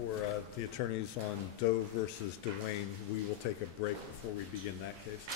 for the attorneys on Doe versus Dwayne. We will take a break before we begin that case.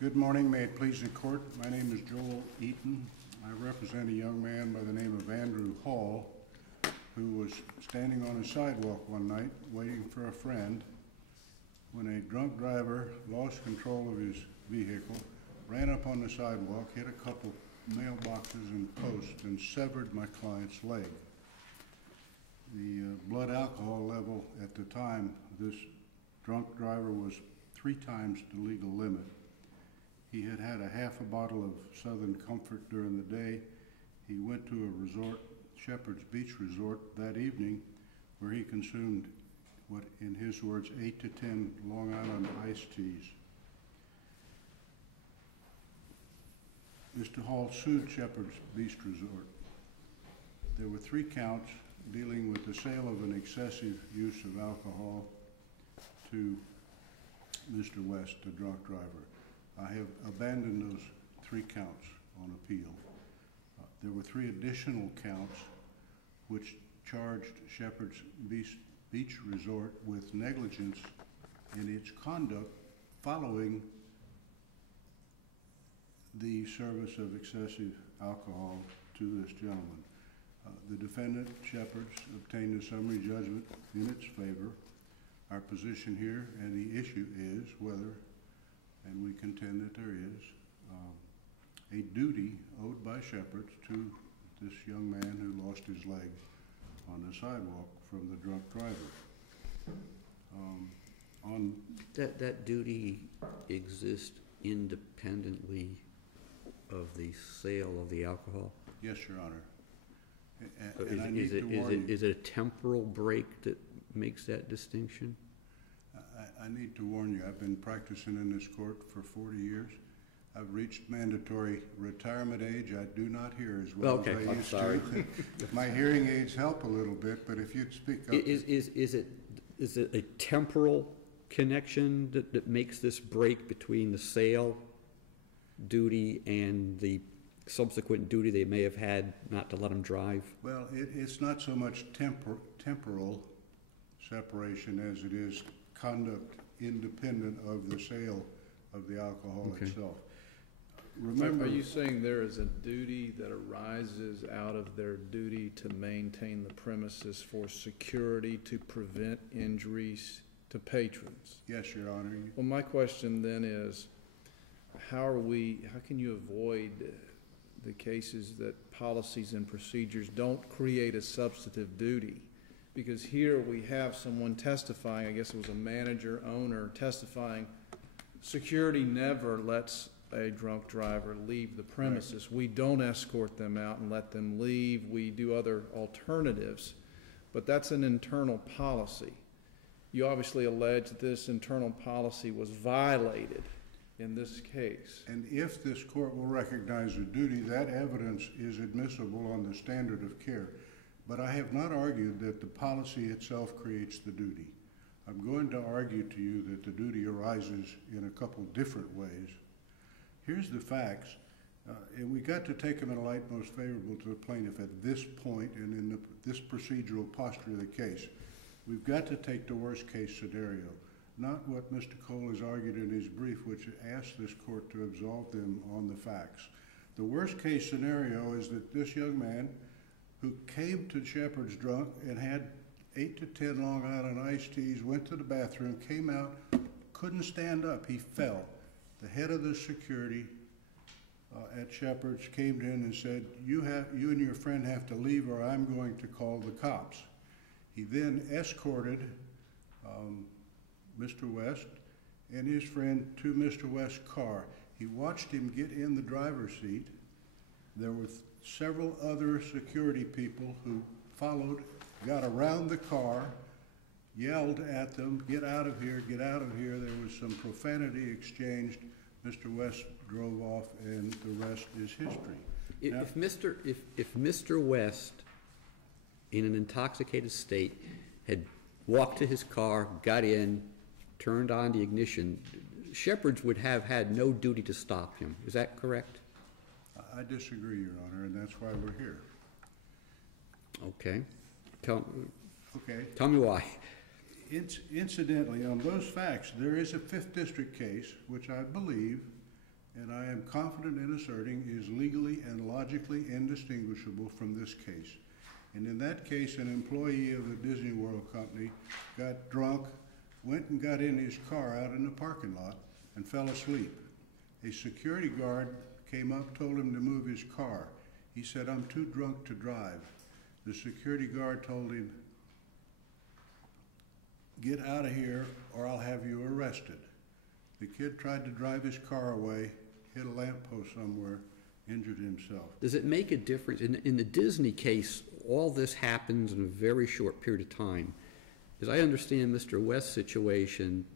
Good morning. May it please the court. My name is Joel Eaton. I represent a young man by the name of Andrew Hall, who was standing on a sidewalk one night waiting for a friend when a drunk driver lost control of his vehicle, ran up on the sidewalk, hit a couple mailboxes and posts, and severed my client's leg. The blood alcohol level at the time of this drunk driver was 3 times the legal limit. He had had a half a bottle of Southern Comfort during the day. He went to a resort, Shepherd's Beach Resort, that evening, where he consumed, what in his words, 8 to 10 Long Island iced teas. Mr. Hall sued Shepherd's Beach Resort. There were 3 counts dealing with the sale of an excessive use of alcohol to Mr. West, the drunk driver. I have abandoned those 3 counts on appeal. There were 3 additional counts which charged Shepherd's Beach Resort with negligence in its conduct following the service of excessive alcohol to this gentleman. The defendant, Shepherd's, obtained a summary judgment in its favor. Our position here and the issue is whether, and we contend that there is, a duty owed by Shepherd's to this young man who lost his leg on the sidewalk from the drunk driver. That duty exists independently of the sale of the alcohol? Yes, Your Honor. Is it a temporal break that makes that distinction? I need to warn you, I've been practicing in this court for 40 years. I've reached mandatory retirement age. I do not hear as well as I used to. My hearing aids help a little bit, but if you'd speak up. Is it a temporal connection that makes this break between the sale duty and the subsequent duty they may have had not to let them drive? Well, it's not so much temporal separation as it is conduct independent of the sale of the alcohol itself. Remember, are you saying there is a duty that arises out of their duty to maintain the premises for security to prevent injuries to patrons? Yes, Your Honor. Well, my question then is, how can you avoid the cases that policies and procedures don't create a substantive duty? Because here we have someone testifying, I guess it was a manager, owner, testifying, security never lets a drunk driver leave the premises. Right. We don't escort them out and let them leave. We do other alternatives, but that's an internal policy. You obviously allege that this internal policy was violated in this case. And if this court will recognize a duty, that evidence is admissible on the standard of care. But I have not argued that the policy itself creates the duty. I'm going to argue to you that the duty arises in a couple different ways. Here's the facts, and we got to take them in a light most favorable to the plaintiff at this point and in this procedural posture of the case. We've got to take the worst case scenario, not what Mr. Cole has argued in his brief, which asked this court to absolve them on the facts. The worst case scenario is that this young man who came to Shepherd's drunk and had 8 to 10 Long Island iced teas, went to the bathroom, came out, couldn't stand up, he fell. The head of the security at Shepherd's came in and said, you and your friend have to leave or I'm going to call the cops. He then escorted Mr. West and his friend to Mr. West's car. He watched him get in the driver's seat. There were several other security people who followed, got around the car, yelled at them, get out of here, get out of here. There was some profanity exchanged. Mr. West drove off, and the rest is history. If Mr. West, in an intoxicated state, had walked to his car, got in, turned on the ignition, Shepherd's would have had no duty to stop him. Is that correct? I disagree, Your Honor, and that's why we're here. Okay. Tell Okay. me why. Incidentally, on those facts, there is a Fifth District case, which I believe, and I am confident in asserting, is legally and logically indistinguishable from this case. And in that case, an employee of the Disney World Company got drunk, went and got in his car out in the parking lot, and fell asleep. A security guard came up, told him to move his car. He said, "I'm too drunk to drive." The security guard told him, "Get out of here or I'll have you arrested." The kid tried to drive his car away, hit a lamppost somewhere, injured himself. Does it make a difference? In the Disney case, all this happens in a very short period of time. As I understand Mr. West's situation,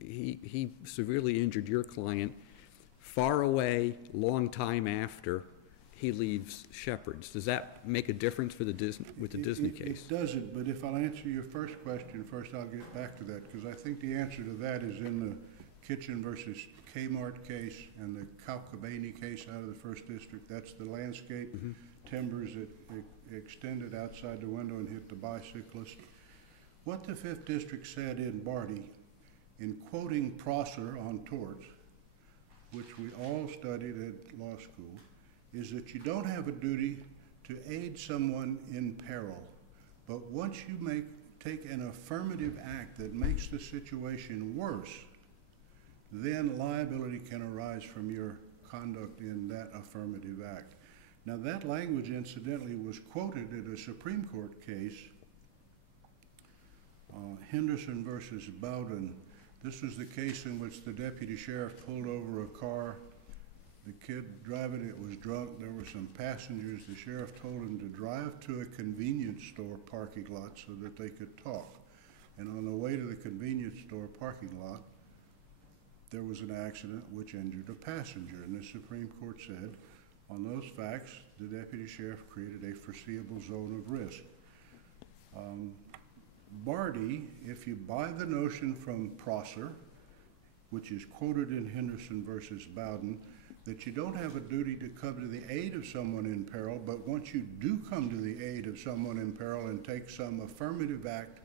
he severely injured your client far away, long time after he leaves Shepherd's. Does that make a difference for the Disney case? It doesn't, but if I'll answer your first question first, I'll get back to that, because I think the answer to that is in the Kitchen versus Kmart case and the Calcabani case out of the First District. That's the landscape timbers that extended outside the window and hit the bicyclist. What the Fifth District said in Barty, in quoting Prosser on torts, which we all studied at law school, is that you don't have a duty to aid someone in peril. But once you take an affirmative act that makes the situation worse, then liability can arise from your conduct in that affirmative act. Now that language, incidentally, was quoted in a Supreme Court case, Henderson versus Bowden. This was the case in which the deputy sheriff pulled over a car. The kid driving it was drunk. There were some passengers. The sheriff told him to drive to a convenience store parking lot so that they could talk. And on the way to the convenience store parking lot, there was an accident which injured a passenger. And the Supreme Court said, on those facts, the deputy sheriff created a foreseeable zone of risk. Barty, if you buy the notion from Prosser, which is quoted in Henderson versus Bowden, that you don't have a duty to come to the aid of someone in peril, but once you do come to the aid of someone in peril and take some affirmative act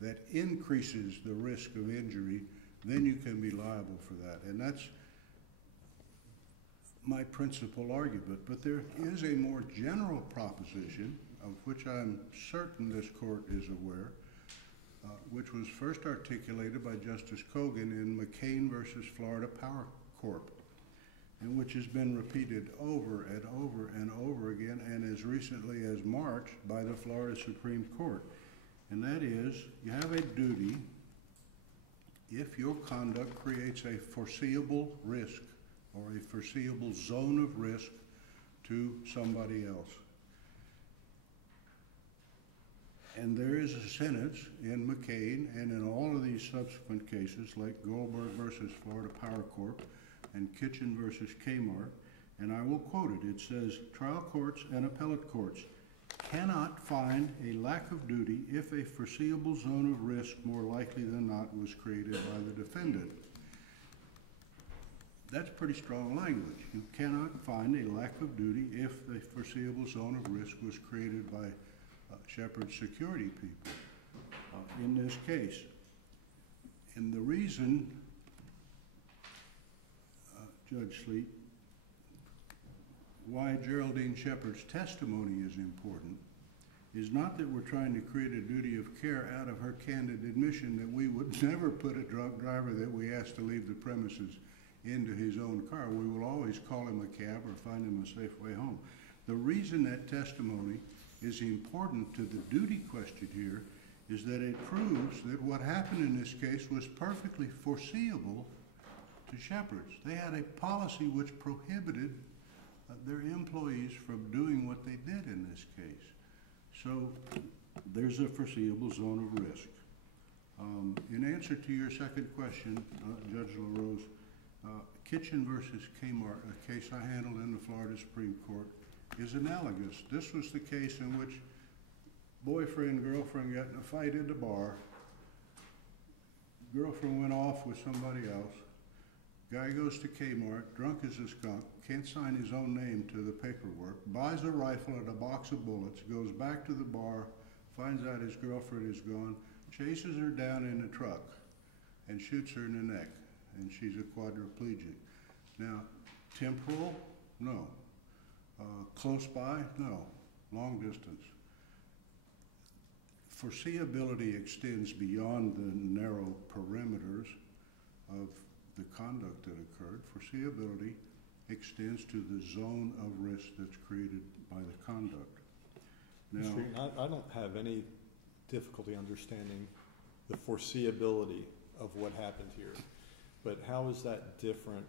that increases the risk of injury, then you can be liable for that. And that's my principal argument. But there is a more general proposition, of which I'm certain this court is aware, which was first articulated by Justice Kogan in McCain versus Florida Power Corp., and which has been repeated over and over and over again, and as recently as March by the Florida Supreme Court. And that is, you have a duty if your conduct creates a foreseeable risk or a foreseeable zone of risk to somebody else. And there is a sentence in McCain and in all of these subsequent cases, like Goldberg versus Florida Power Corp. And Kitchen versus Kmart, and I will quote it. It says, trial courts and appellate courts cannot find a lack of duty if a foreseeable zone of risk more likely than not was created by the defendant. That's pretty strong language. You cannot find a lack of duty if the foreseeable zone of risk was created by Shepherd's security people in this case. And the reason, Judge Sleet, why Geraldine Shepherd's testimony is important is not that we're trying to create a duty of care out of her candid admission that we would never put a drunk driver that we asked to leave the premises into his own car, we will always call him a cab or find him a safe way home. The reason that testimony is important to the duty question here is that it proves that what happened in this case was perfectly foreseeable to shepherds. They had a policy which prohibited their employees from doing what they did in this case. So there's a foreseeable zone of risk. In answer to your second question, Judge LaRose, Kitchen versus Kmart, a case I handled in the Florida Supreme Court, is analogous. This was the case in which boyfriend, girlfriend got in a fight at the bar. Girlfriend went off with somebody else. Guy goes to Kmart, drunk as a skunk, can't sign his own name to the paperwork, buys a rifle and a box of bullets, goes back to the bar, finds out his girlfriend is gone, chases her down in the truck, and shoots her in the neck, and she's a quadriplegic. Now, temporal? No. Close by? No. Long distance. Foreseeability extends beyond the narrow perimeters of the conduct that occurred. Foreseeability extends to the zone of risk that's created by the conduct. Now, Mr. Eaton, I don't have any difficulty understanding the foreseeability of what happened here, but how is that different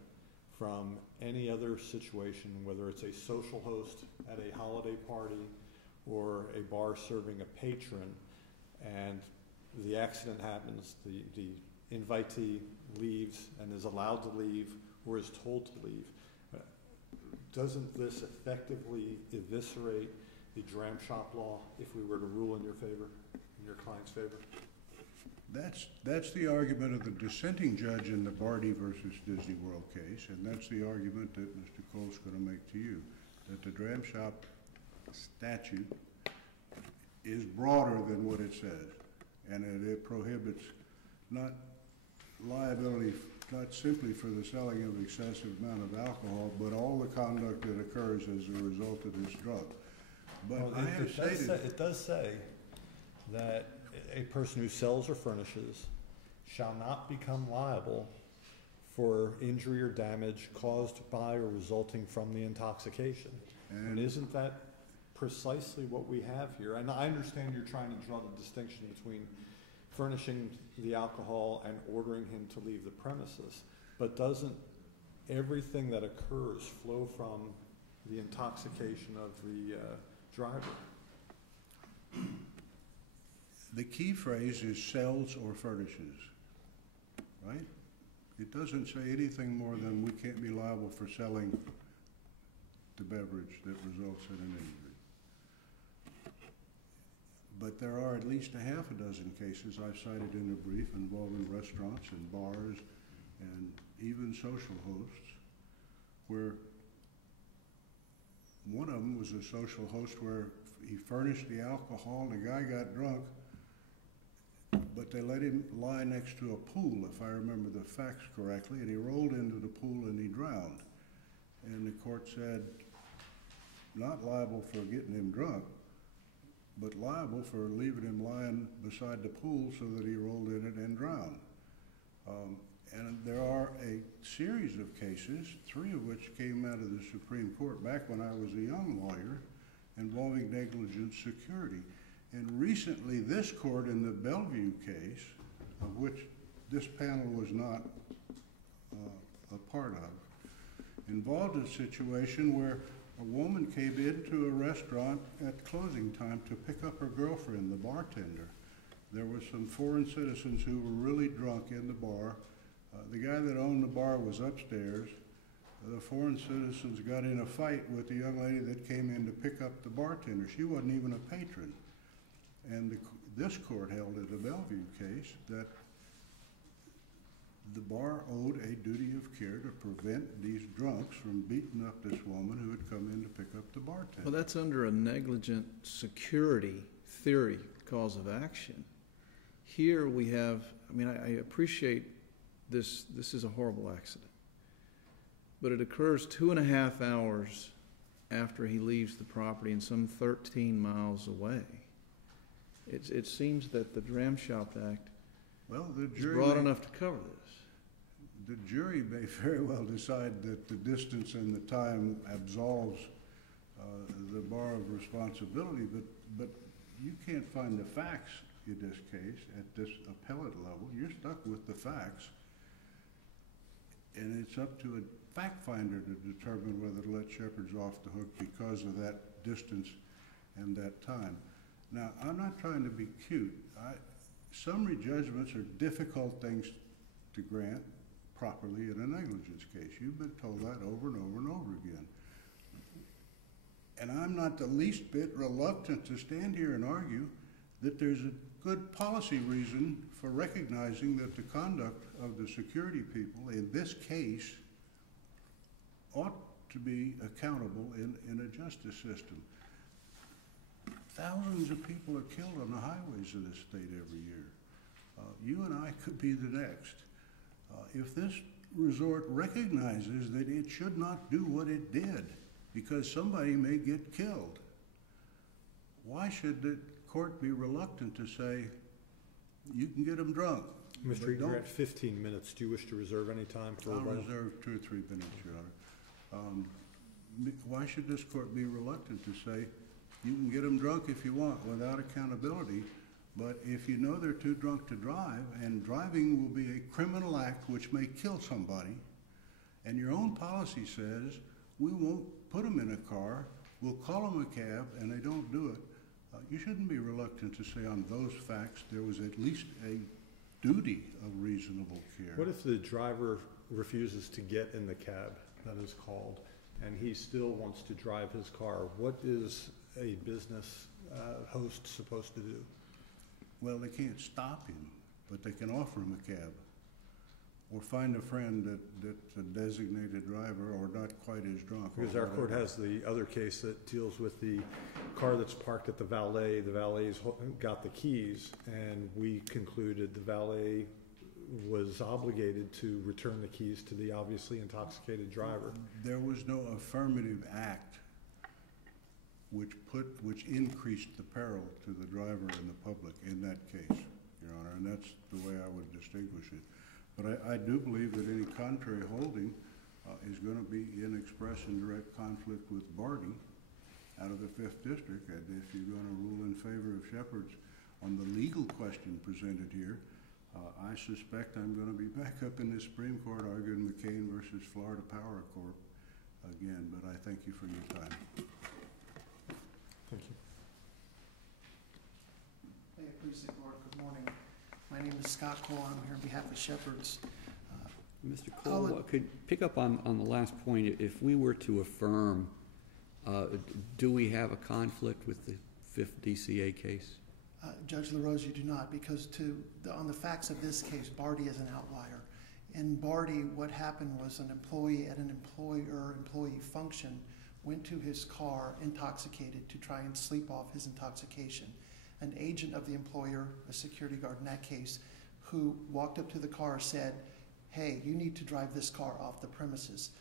from any other situation, whether it's a social host at a holiday party or a bar serving a patron, and the accident happens, the invitee leaves and is allowed to leave or is told to leave? Doesn't this effectively eviscerate the dram shop law if we were to rule in your favor, in your client's favor? that's the argument of the dissenting judge in the Barty versus Disney World case, and that's the argument that Mr. Cole's going to make to you, that the dram shop statute is broader than what it says, and that it prohibits not liability, not simply for the selling of excessive amount of alcohol, but all the conduct that occurs as a result of this drug. But Well, it does say that a person who sells or furnishes shall not become liable for injury or damage caused by or resulting from the intoxication. And isn't that precisely what we have here? And I understand you're trying to draw the distinction between furnishing the alcohol and ordering him to leave the premises, but doesn't everything that occurs flow from the intoxication of the driver? the key phrase is sells or furnishes, right? It doesn't say anything more than we can't be liable for selling the beverage that results in an injury. But there are at least a half a dozen cases I've cited in the brief involving restaurants and bars and even social hosts where one of them was a social host where he furnished the alcohol and the guy got drunk, but they let him lie next to a pool, if I remember the facts correctly, and he rolled into the pool and he drowned. And the court said, not liable for getting him drunk, but liable for leaving him lying beside the pool so that he rolled in it and drowned. And there are a series of cases, 3 of which came out of the Supreme Court back when I was a young lawyer, involving negligent security. And recently, this court in the Bellevue case, of which this panel was not a part of, involved a situation where a woman came into a restaurant at closing time to pick up her girlfriend, the bartender. There were some foreign citizens who were really drunk in the bar. The guy that owned the bar was upstairs. The foreign citizens got in a fight with the young lady that came in to pick up the bartender. She wasn't even a patron. And this court held in the Bellevue case that the bar owed a duty of care to prevent these drunks from beating up this woman who had come in to pick up the bartender. Well, that's under a negligent security theory cause of action. Here we have, I mean, I appreciate this is a horrible accident, but it occurs 2.5 hours after he leaves the property and some 13 miles away. It seems that the Dram Shop Act is broad enough to cover this. the jury may very well decide that the distance and the time absolves the bar of responsibility, but you can't find the facts in this case at this appellate level. You're stuck with the facts, and it's up to a fact finder to determine whether to let Shepard's off the hook because of that distance and that time. Now, I'm not trying to be cute. Summary judgments are difficult things to grant properly in a negligence case. You've been told that over and over and over again. And I'm not the least bit reluctant to stand here and argue that there's a good policy reason for recognizing that the conduct of the security people in this case ought to be accountable in a justice system. Thousands of people are killed on the highways of this state every year. You and I could be the next. If this resort recognizes that it should not do what it did because somebody may get killed, why should the court be reluctant to say, you can get them drunk? Mr. Eaton, you're at 15 minutes. Do you wish to reserve any time for I'll rebuttal? reserve 2 or 3 minutes, Your Honor. Why should this court be reluctant to say, you can get them drunk if you want without accountability, but if you know they're too drunk to drive, and driving will be a criminal act which may kill somebody, and your own policy says, we won't put them in a car, we'll call them a cab, and they don't do it, you shouldn't be reluctant to say on those facts there was at least a duty of reasonable care. What if the driver refuses to get in the cab that is called, and he still wants to drive his car? What is a business host supposed to do? Well, they can't stop him, but they can offer him a cab, or find a friend that's a designated driver or not quite as drunk. Because our court has the other case that deals with the car that's parked at the valet. The valet's got the keys, and we concluded the valet was obligated to return the keys to the obviously intoxicated driver. There was no affirmative act which increased the peril to the driver and the public in that case, Your Honor, and that's the way I would distinguish it. But I do believe that any contrary holding is going to be in express and direct conflict with Barty out of the 5th District, and if you're going to rule in favor of Shepard's on the legal question presented here, I suspect I'm going to be back up in the Supreme Court arguing McCain versus Florida Power Corp again, but I thank you for your time. Thank you. May it please the court, good morning. My name is Scott Cole. I'm here on behalf of Shepard's. Mr. Cole, could pick up on the last point. If we were to affirm, do we have a conflict with the 5th DCA case? Judge LaRose, you do not, because on the facts of this case, Barty is an outlier. In Barty, what happened was an employee at an employer-employee function went to his car intoxicated to try and sleep off his intoxication. An agent of the employer, a security guard in that case, who walked up to the car said, hey, you need to drive this car off the premises.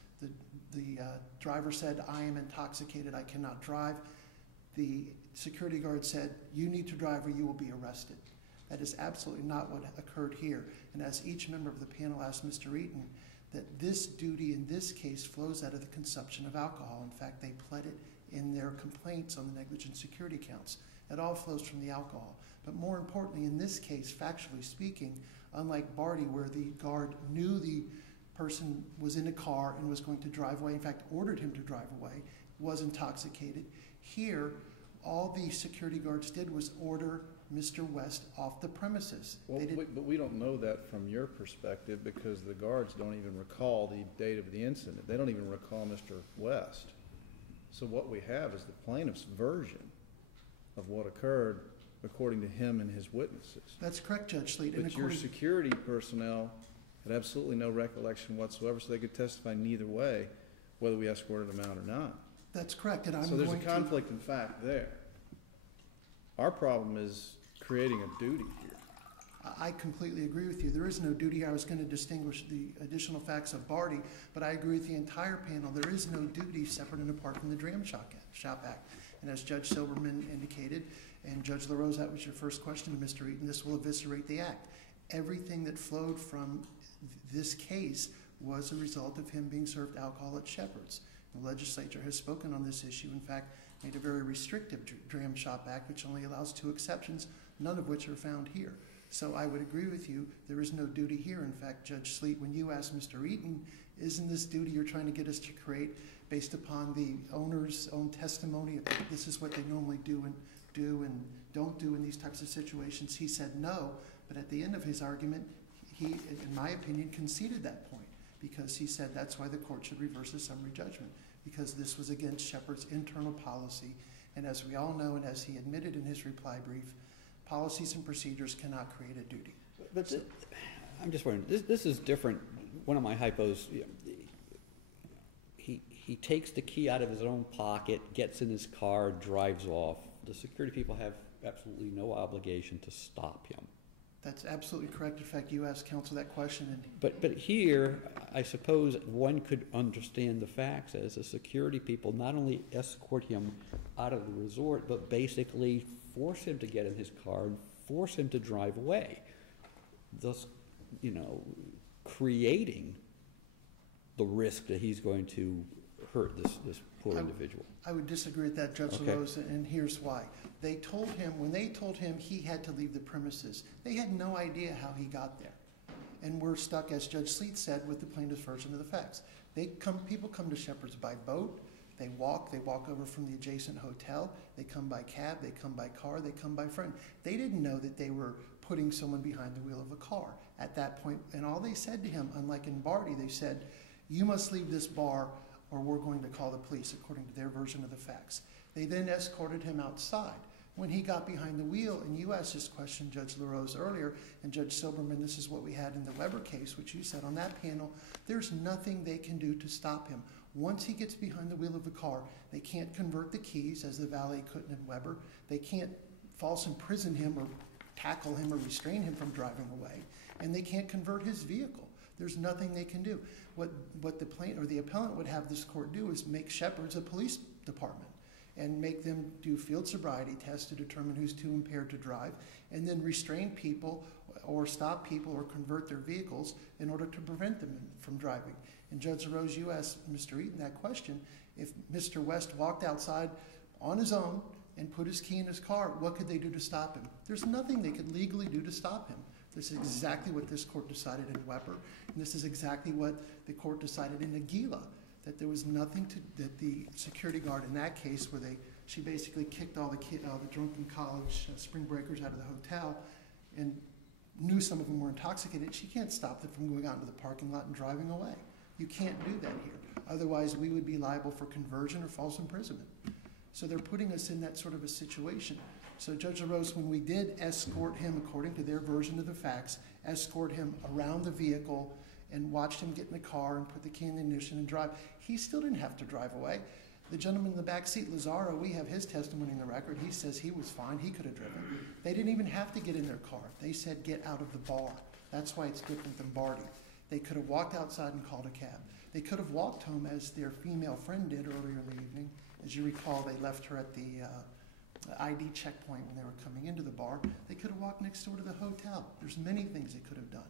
The driver said, I am intoxicated, I cannot drive. The security guard said, you need to drive or you will be arrested. That is absolutely not what occurred here. And as each member of the panel asked Mr. Eaton, that this duty in this case flows out of the consumption of alcohol. In fact, they pled it in their complaints on the negligent security counts. It all flows from the alcohol. But more importantly, in this case, factually speaking, unlike Barty, where the guard knew the person was in a car and was going to drive away, in fact, ordered him to drive away, was intoxicated, here, all the security guards did was order Mr. West off the premises. Well, but we don't know that from your perspective because the guards don't even recall the date of the incident. They don't even recall Mr. West. So what we have is the plaintiff's version of what occurred according to him and his witnesses. That's correct, Judge Sleet. But your security personnel had absolutely no recollection whatsoever, so they could testify neither way, whether we escorted them out or not. That's correct, and So there's a conflict in fact there. Our problem is creating a duty here. I completely agree with you. There is no duty. I was going to distinguish the additional facts of Barty, but I agree with the entire panel. There is no duty separate and apart from the Dram Shop Act. And as Judge Silberman indicated, and Judge LaRose, that was your first question to Mr. Eaton, this will eviscerate the act. Everything that flowed from this case was a result of him being served alcohol at Shepherd's. The legislature has spoken on this issue, in fact, made a very restrictive Dram Shop Act, which only allows 2 exceptions, none of which are found here. So I would agree with you, there is no duty here. In fact, Judge Sleet, when you asked Mr. Eaton, isn't this duty you're trying to get us to create based upon the owner's own testimony of this is what they normally do and don't do in these types of situations? He said no, but at the end of his argument, he, in my opinion, conceded that point, because he said that's why the court should reverse the summary judgment, because this was against Shepherd's internal policy. And as we all know, and as he admitted in his reply brief, policies and procedures cannot create a duty. But I'm just wondering, this is different. One of my hypos, he takes the key out of his own pocket, gets in his car, drives off. The security people have absolutely no obligation to stop him. That's absolutely correct. In fact, you asked counsel that question. And But here, I suppose one could understand the facts as the security people not only escort him out of the resort, but basically force him to get in his car and force him to drive away, thus, creating the risk that he's going to hurt this poor individual. I would disagree with that, Judge LaRose, and here's why. They told him, when they told him he had to leave the premises, they had no idea how he got there. And we're stuck, as Judge Sleet said, with the plaintiff's version of the facts. People come to Shepherd's by boat, they walk over from the adjacent hotel, they come by cab, they come by car, they come by friend. They didn't know that they were putting someone behind the wheel of a car at that point. And all they said to him, unlike in Barty, they said, you must leave this bar or we're going to call the police, according to their version of the facts. They then escorted him outside. When he got behind the wheel, and you asked this question, Judge LaRose, earlier, and Judge Silberman, this is what we had in the Weber case, which you said on that panel, there's nothing they can do to stop him. Once he gets behind the wheel of the car, they can't convert the keys, as the valet couldn't in Weber. They can't false imprison him or tackle him or restrain him from driving away, and they can't convert his vehicle. There's nothing they can do. What the plaintiff or the appellant would have this court do is make Shepherd's a police department and make them do field sobriety tests to determine who's too impaired to drive, and then restrain people or stop people or convert their vehicles in order to prevent them from driving. And Judge LaRose, you asked Mr. Eaton that question. If Mr. West walked outside on his own and put his key in his car, what could they do to stop him? There's nothing they could legally do to stop him. This is exactly what this court decided in Weber, and this is exactly what the court decided in Aguila, that there was nothing that the security guard in that case, where she basically kicked all the drunken college spring breakers out of the hotel and knew some of them were intoxicated. She can't stop them from going out into the parking lot and driving away. You can't do that here. Otherwise, we would be liable for conversion or false imprisonment. So they're putting us in that sort of a situation. So Judge LaRose, when we did escort him, according to their version of the facts, escort him around the vehicle and watched him get in the car and put the key in the ignition and drive, he still didn't have to drive away. The gentleman in the back seat, Lazaro, we have his testimony in the record. He says he was fine. He could have driven. They didn't even have to get in their car. They said get out of the bar. That's why it's different than Barty. They could have walked outside and called a cab. They could have walked home as their female friend did earlier in the evening. As you recall, they left her at the ID checkpoint when they were coming into the bar. They could have walked next door to the hotel. There's many things they could have done.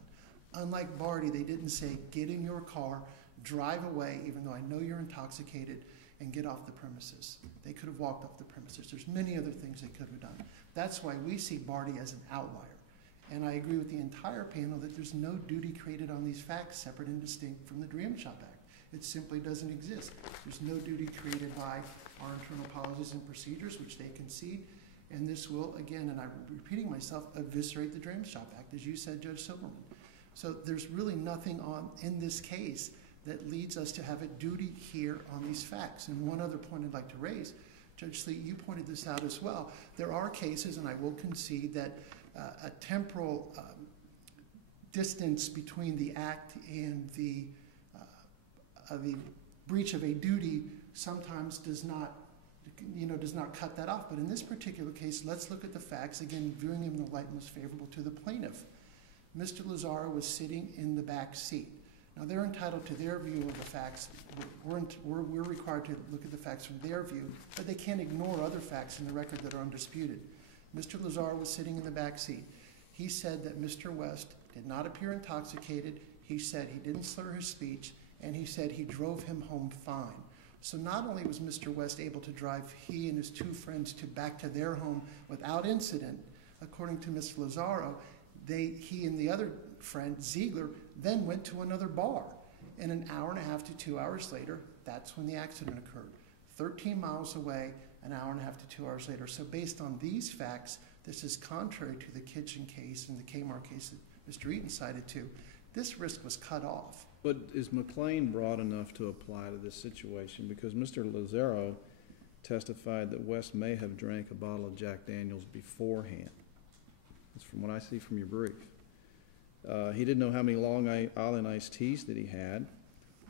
Unlike Barty, they didn't say, get in your car, drive away, even though I know you're intoxicated, and get off the premises. They could have walked off the premises. There's many other things they could have done. That's why we see Barty as an outlier. And I agree with the entire panel that there's no duty created on these facts separate and distinct from the Dram Shop Act. It simply doesn't exist. There's no duty created by our internal policies and procedures, which they concede, and this will, again, and I'm repeating myself, eviscerate the Dram Shop Act, as you said, Judge Silberman. So there's really nothing in this case that leads us to have a duty here on these facts. And one other point I'd like to raise, Judge Sleet, you pointed this out as well. There are cases, and I will concede, that a temporal distance between the act and the breach of a duty sometimes does not cut that off. But in this particular case, let's look at the facts, again, viewing them in the light most favorable to the plaintiff. Mr. Lazaro was sitting in the back seat. Now, they're entitled to their view of the facts. We're required to look at the facts from their view, but they can't ignore other facts in the record that are undisputed. Mr. Lazaro was sitting in the back seat. He said that Mr. West did not appear intoxicated. He said he didn't slur his speech, and he said he drove him home fine. So not only was Mr. West able to drive he and his two friends back to their home without incident, according to Mr. Lazaro, he and the other friend, Ziegler, then went to another bar. And an hour and a half to 2 hours later, that's when the accident occurred. 13 miles away, an hour and a half to 2 hours later. So based on these facts, this is contrary to the Kitchen case and the Kmart case that Mr. Eaton cited to. This risk was cut off. But is McLean broad enough to apply to this situation? Because Mr. Lazaro testified that West may have drank a bottle of Jack Daniels beforehand. That's from what I see from your brief. He didn't know how many Long Island iced teas that he had,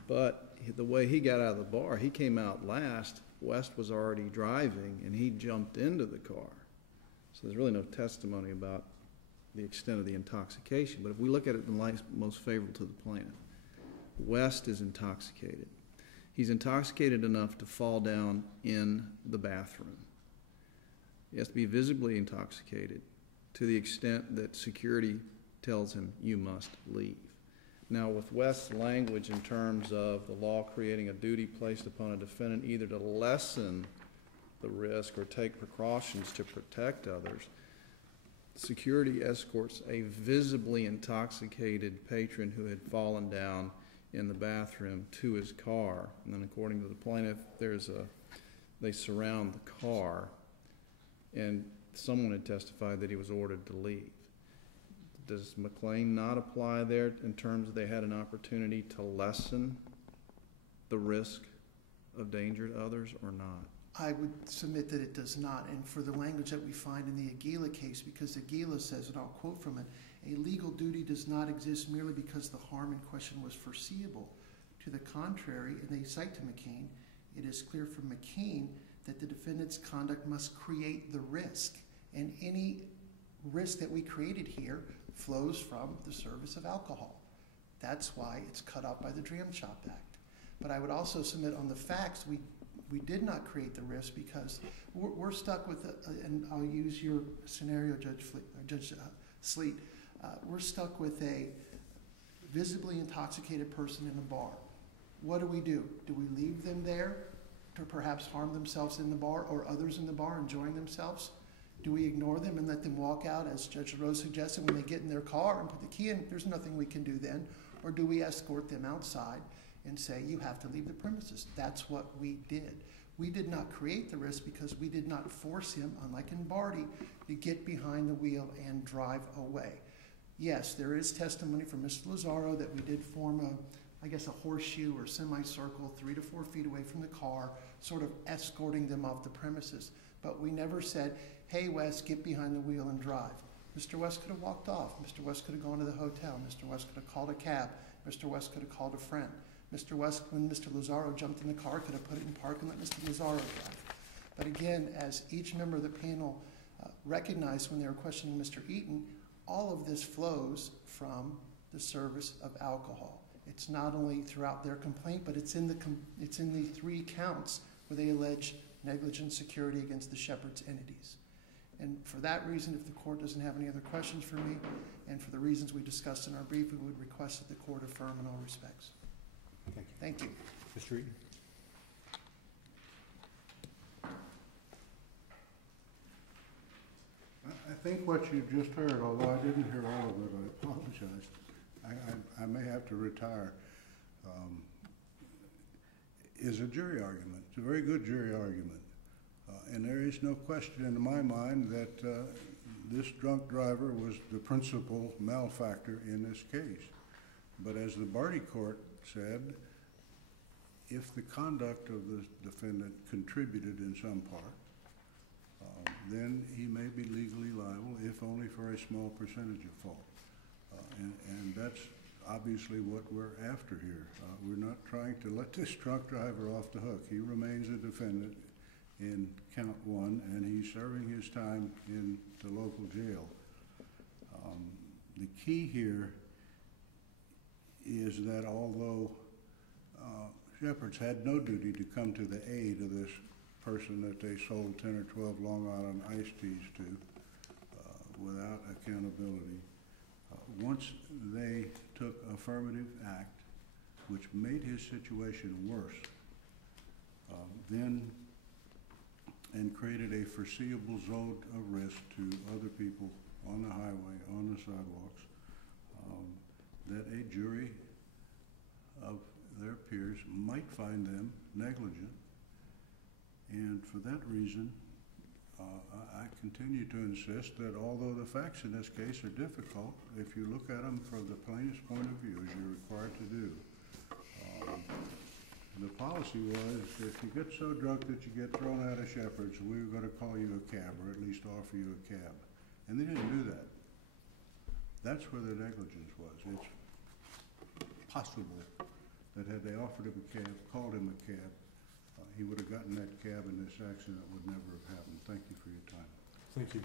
but the way he got out of the bar, he came out last. West was already driving, and he jumped into the car. So there's really no testimony about the extent of the intoxication. But if we look at it in the light most favorable to the plaintiff, West is intoxicated. He's intoxicated enough to fall down in the bathroom. He has to be visibly intoxicated to the extent that security tells him, you must leave. Now, with West's language in terms of the law creating a duty placed upon a defendant either to lessen the risk or take precautions to protect others, security escorts a visibly intoxicated patron who had fallen down in the bathroom to his car. And then according to the plaintiff, they surround the car, and someone had testified that he was ordered to leave. Does McLean not apply there in terms of they had an opportunity to lessen the risk of danger to others or not? I would submit that it does not. And for the language that we find in the Aguila case, because Aguila says, and I'll quote from it, a legal duty does not exist merely because the harm in question was foreseeable. To the contrary, and they cite to McCain, it is clear from McCain that the defendant's conduct must create the risk. And any risk that we created here flows from the service of alcohol. That's why it's cut off by the Dram Shop Act. But I would also submit on the facts, we did not create the risk because we're stuck with, and I'll use your scenario, Judge Sleet, we're stuck with a visibly intoxicated person in a bar. What do? Do we leave them there to perhaps harm themselves in the bar or others in the bar enjoying themselves? Do we ignore them and let them walk out, as Judge Rose suggested, when they get in their car and put the key in? There's nothing we can do then. Or do we escort them outside and say, you have to leave the premises? That's what we did. We did not create the risk because we did not force him, unlike in Barty, to get behind the wheel and drive away. Yes, there is testimony from Mr. Lazaro that we did form a horseshoe or semicircle 3 to 4 feet away from the car, sort of escorting them off the premises. But we never said, hey, West, get behind the wheel and drive. Mr. West could have walked off. Mr. West could have gone to the hotel. Mr. West could have called a cab. Mr. West could have called a friend. Mr. West, when Mr. Lazaro jumped in the car, could have put it in park and let Mr. Lazaro drive. But again, as each member of the panel recognized when they were questioning Mr. Eaton, all of this flows from the service of alcohol. It's not only throughout their complaint, but it's in the 3 counts where they allege negligent security against the Shepherd's entities. And for that reason, if the court doesn't have any other questions for me, and for the reasons we discussed in our brief, we would request that the court affirm in all respects. Thank you. Mr. Eaton? I think what you just heard, although I didn't hear all of it, I apologize. I may have to retire, is a jury argument. It's a very good jury argument. And there is no question in my mind that this drunk driver was the principal malefactor in this case. But as the Barty court said, if the conduct of the defendant contributed in some part, then he may be legally liable, if only for a small percentage of fault. And that's obviously what we're after here. We're not trying to let this drunk driver off the hook. He remains a defendant in count 1, and he's serving his time in the local jail. The key here is that although Shepherds had no duty to come to the aid of this person that they sold 10 or 12 Long Island iced teas to without accountability, Once they took affirmative act, which made his situation worse, then and created a foreseeable zone of risk to other people on the highway, on the sidewalks, that a jury of their peers might find them negligent. And for that reason, I continue to insist that although the facts in this case are difficult, if you look at them from the plaintiff's point of view, as you're required to do, the policy was, if you get so drunk that you get thrown out of Shepherd's, we were going to call you a cab, or at least offer you a cab. And they didn't do that. That's where the negligence was. It's possible that had they offered him a cab, called him a cab, he would have gotten that cab and this accident would never have happened. Thank you for your time. Thank you.